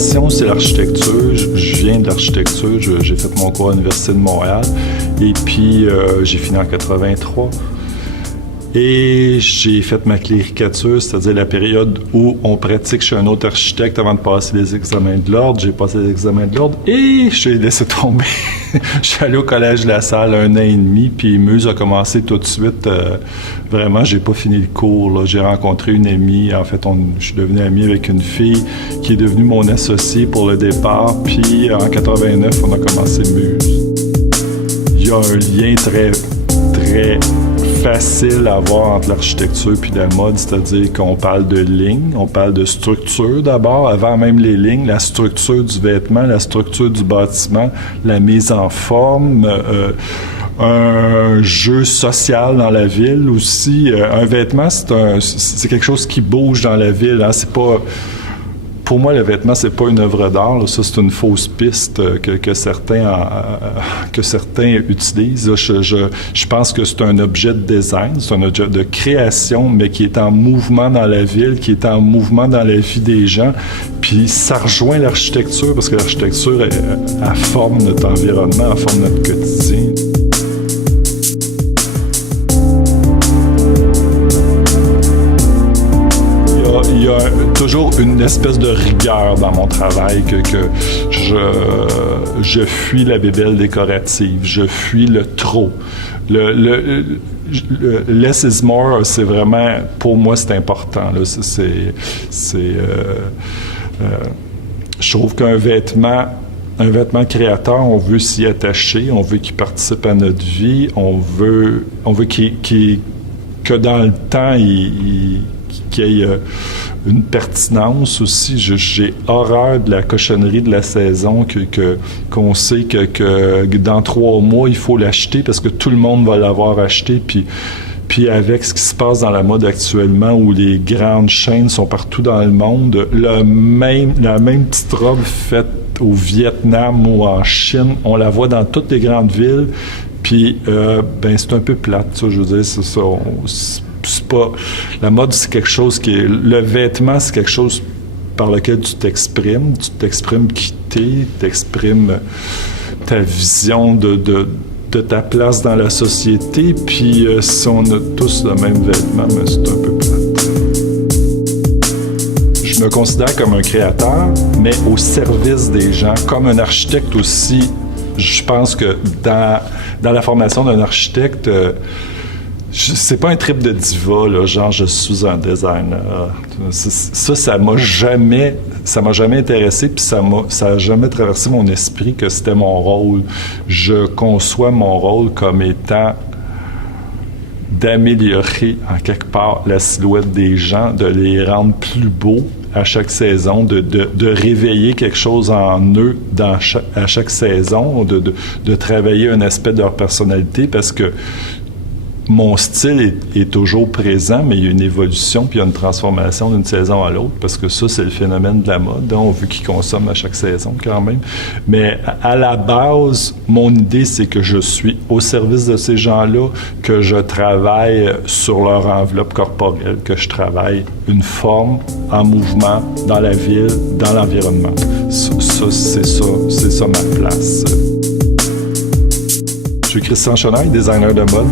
passion, c'est l'architecture. Je viens de l'architecture. J'ai fait mon cours à l'Université de Montréal. Et puis, j'ai fini en 83. Et j'ai fait ma cléricature, c'est-à-dire la période où on pratique chez un autre architecte avant de passer les examens de l'ordre. J'ai passé les examens de l'ordre et j'ai laissé tomber. Je suis allé au Collège de la Salle 1 an et demi, puis Muse a commencé tout de suite. Vraiment, j'ai pas fini le cours, là. J'ai rencontré une amie. En fait, je suis devenu ami avec une fille qui est devenue mon associée pour le départ. Puis en 89, on a commencé Muse. Il y a un lien très, très facile à voir entre l'architecture puis la mode, c'est-à-dire qu'on parle de lignes, on parle de structure d'abord, avant même les lignes, la structure du vêtement, la structure du bâtiment, la mise en forme, un jeu social dans la ville aussi. Un vêtement, c'est quelque chose qui bouge dans la ville, hein. C'est pas... Pour moi, le vêtement, c'est pas une œuvre d'art. Là. Ça, c'est une fausse piste que certains utilisent. Là. Je pense que c'est un objet de design, c'est un objet de création, mais qui est en mouvement dans la ville, qui est en mouvement dans la vie des gens. Puis ça rejoint l'architecture, parce que l'architecture, elle forme notre environnement, elle forme notre quotidien. Il y a toujours une espèce de rigueur dans mon travail que je fuis la bébelle décorative, je fuis le trop. Le less is more, c'est vraiment, pour moi, c'est important. Là. Je trouve qu'un vêtement créateur, on veut s'y attacher, on veut qu'il participe à notre vie, on veut que dans le temps, qu'il y ait une pertinence aussi. J'ai horreur de la cochonnerie de la saison qu'on sait que dans 3 mois, il faut l'acheter parce que tout le monde va l'avoir acheté. Puis avec ce qui se passe dans la mode actuellement, où les grandes chaînes sont partout dans le monde, la même petite robe faite au Vietnam ou en Chine, on la voit dans toutes les grandes villes. Puis, c'est un peu plate, ça, je veux dire, c'est ça. C'est pas... La mode, c'est quelque chose qui est... Le vêtement, c'est quelque chose par lequel tu t'exprimes. Tu t'exprimes qui t'es, tu t'exprimes ta vision de ta place dans la société. Puis, si on a tous le même vêtement, mais c'est un peu plate. Je me considère comme un créateur, mais au service des gens. Comme un architecte aussi, je pense que dans la formation d'un architecte... c'est pas un trip de diva, là, genre je suis un designer. Ça m'a jamais intéressé, puis ça a jamais traversé mon esprit que c'était mon rôle. Je conçois mon rôle comme étant d'améliorer en quelque part la silhouette des gens, de les rendre plus beaux à chaque saison, de réveiller quelque chose en eux à chaque saison, de travailler un aspect de leur personnalité, parce que mon style est toujours présent, mais il y a une évolution puis il y a une transformation d'une saison à l'autre, parce que ça, c'est le phénomène de la mode. Hein? On veut qu'ils consomment à chaque saison quand même. Mais à la base, mon idée, c'est que je suis au service de ces gens-là, que je travaille sur leur enveloppe corporelle, que je travaille une forme en mouvement dans la ville, dans l'environnement. C'est ça ma place. Je suis Christian Chenaille, designer de mode.